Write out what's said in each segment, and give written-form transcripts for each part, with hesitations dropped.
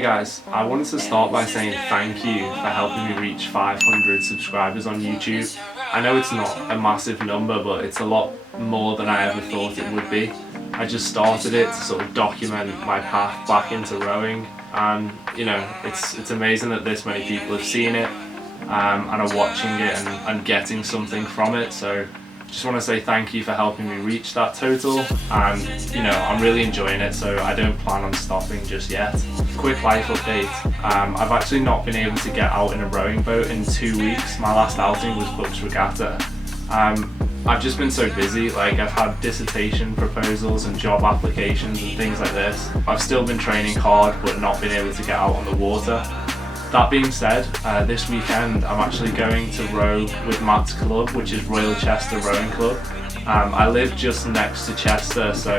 Hey guys, I wanted to start by saying thank you for helping me reach 500 subscribers on YouTube. I know it's not a massive number, but it's a lot more than I ever thought it would be. I just started it to sort of document my path back into rowing, and you know, it's amazing that this many people have seen it and are watching it and getting something from it. So just want to say thank you for helping me reach that total, and you know, I'm really enjoying it, so I don't plan on stopping just yet. Quick life update, I've actually not been able to get out in a rowing boat in 2 weeks. My last outing was BUCS Regatta. I've just been so busy, like I've had dissertation proposals and job applications and things like this. I've still been training hard but not been able to get out on the water. That being said, this weekend I'm actually going to row with Matt's club, which is Royal Chester Rowing Club. I live just next to Chester, so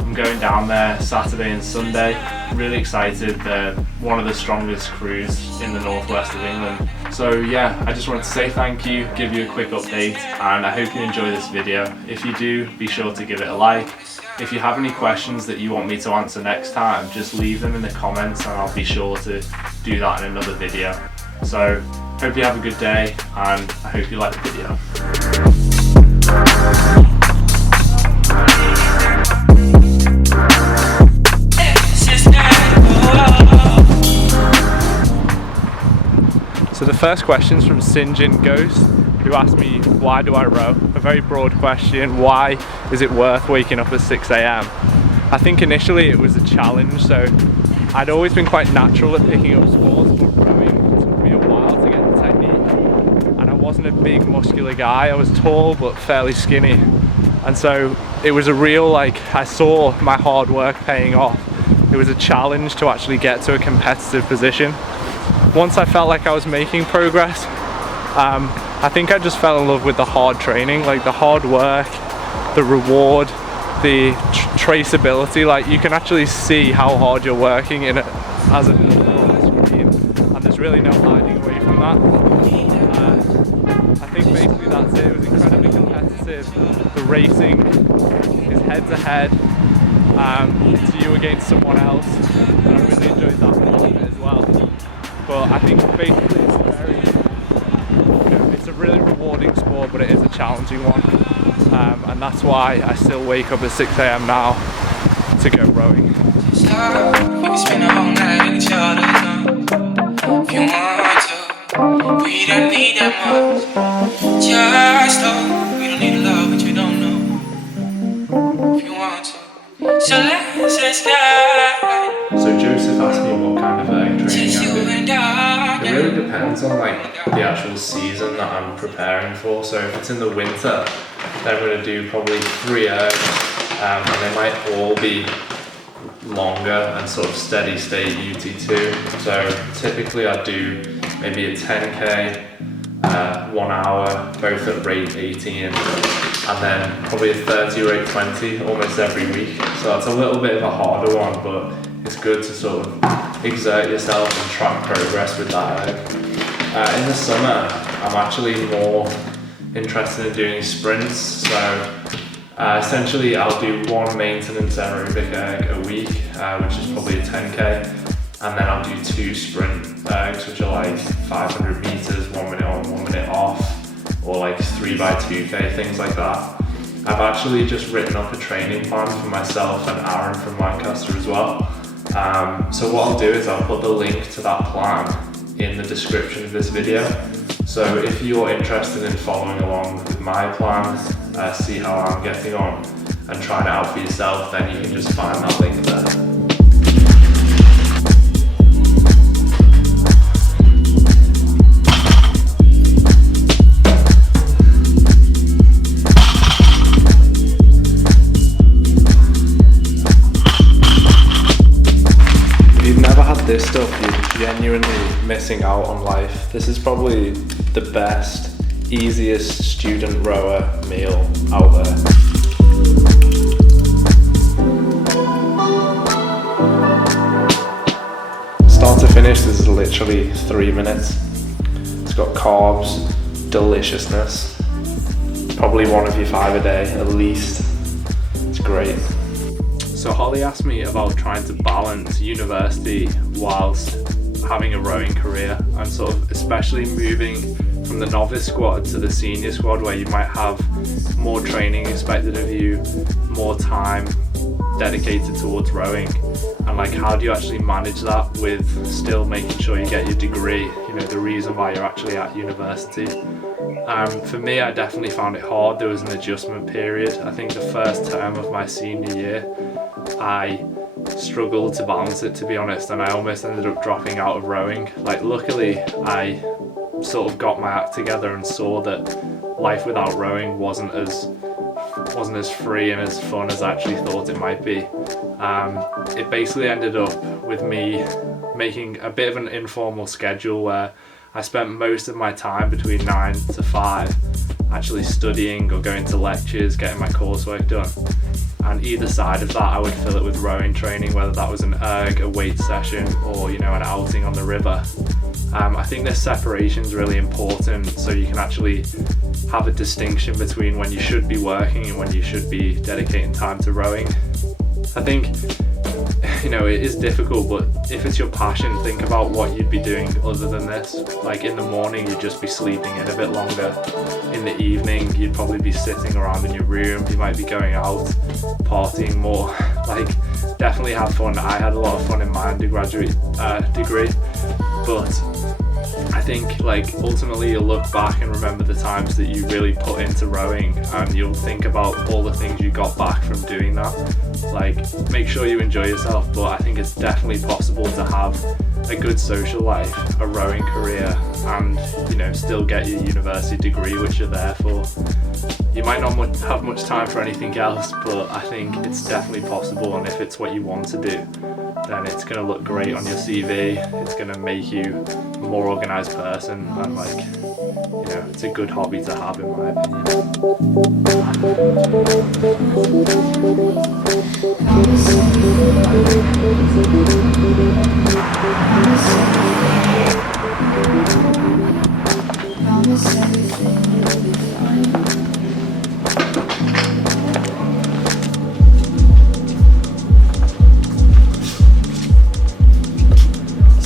I'm going down there Saturday and Sunday. Really excited. They're one of the strongest crews in the northwest of England. So yeah, I just wanted to say thank you, give you a quick update, and I hope you enjoy this video. If you do, be sure to give it a like. If you have any questions that you want me to answer next time, just leave them in the comments and I'll be sure to do that in another video. So, hope you have a good day and I hope you like the video. So the first question's from Sinjin Ghost, who asked me, why do I row? A very broad question. Why is it worth waking up at 6 AM? I think initially it was a challenge, so I'd always been quite natural at picking up sports, but rowing took me a while to get the technique. And I wasn't a big muscular guy. I was tall but fairly skinny. And so it was a real, I saw my hard work paying off. It was a challenge to actually get to a competitive position. Once I felt like I was making progress, I think I just fell in love with the hard training, like the hard work, the reward, the traceability. Like you can actually see how hard you're working in it as a on the screen, and there's really no hiding away from that. I think basically that's it. It was incredibly competitive. The racing is head to head. It's you against someone else, and I really enjoyed that part of it as well. But I think basically it's a really rewarding sport, but it is a challenging one, and that's why I still wake up at 6 AM now to go rowing. So Joseph asked me what kind of training I do. It really depends on the actual season that I'm preparing for. So if it's in the winter, then I'm going to do probably 3 ergs, and they might all be longer and sort of steady state UT2. So typically I do maybe a 10k, 1 hour, both at rate 18, and then probably a 30 rate 20 almost every week. So that's a little bit of a harder one, but it's good to sort of exert yourself and track progress with that erg. In the summer, I'm actually more interested in doing sprints. So essentially I'll do 1 maintenance aerobic erg a week, which is probably a 10k, and then I'll do 2 sprint ergs, which are 500 meters, 1 minute on, 1 minute off, or 3x2k, things like that. I've actually just written up a training plan for myself and Aaron from Lancaster as well. So what I'll do is I'll put the link to that plan in the description of this video. So if you're interested in following along with my plan, see how I'm getting on and trying it out for yourself, then you can just find that link there. This stuff, you're genuinely missing out on life. This is probably the best, easiest student rower meal out there. Start to finish, this is literally 3 minutes. It's got carbs, deliciousness. Probably 1 of your 5 a day, at least. It's great. So Holly asked me about trying to balance university whilst having a rowing career, and sort of especially moving from the novice squad to the senior squad, where you might have more training expected of you, more time dedicated towards rowing, and like how do you actually manage that with still making sure you get your degree, you know, the reason why you're actually at university. For me, I definitely found it hard. There was an adjustment period. I think the first term of my senior year I struggled to balance it, to be honest, and I almost ended up dropping out of rowing. Like luckily I sort of got my act together and saw that life without rowing wasn't as free and as fun as I actually thought it might be. It basically ended up with me making a bit of an informal schedule where I spent most of my time between 9 to 5 actually studying or going to lectures, getting my coursework done. And either side of that I would fill it with rowing training, whether that was an erg, a weight session, or you know, an outing on the river. I think this separation is really important, so you can actually have a distinction between when you should be working and when you should be dedicating time to rowing. I think, you know, it is difficult, but if it's your passion, think about what you'd be doing other than this. Like in the morning you'd just be sleeping in a bit longer. In the evening you'd probably be sitting around in your room, you might be going out, partying more. Like definitely have fun. I had a lot of fun in my undergraduate degree, but I think like ultimately you'll look back and remember the times that you really put into rowing, and you'll think about all the things you got back from doing that. Like make sure you enjoy yourself, but I think it's definitely possible to have a good social life, a rowing career, and you know, still get your university degree, which you're there for. You might not have much time for anything else, but I think it's definitely possible, and if it's what you want to do, then it's going to look great on your CV. It's going to make you a more organised person, and like, you know, it's a good hobby to have in my opinion.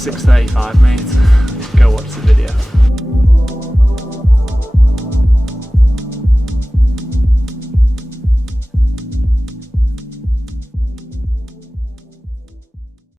6:35, mate. Go watch the video.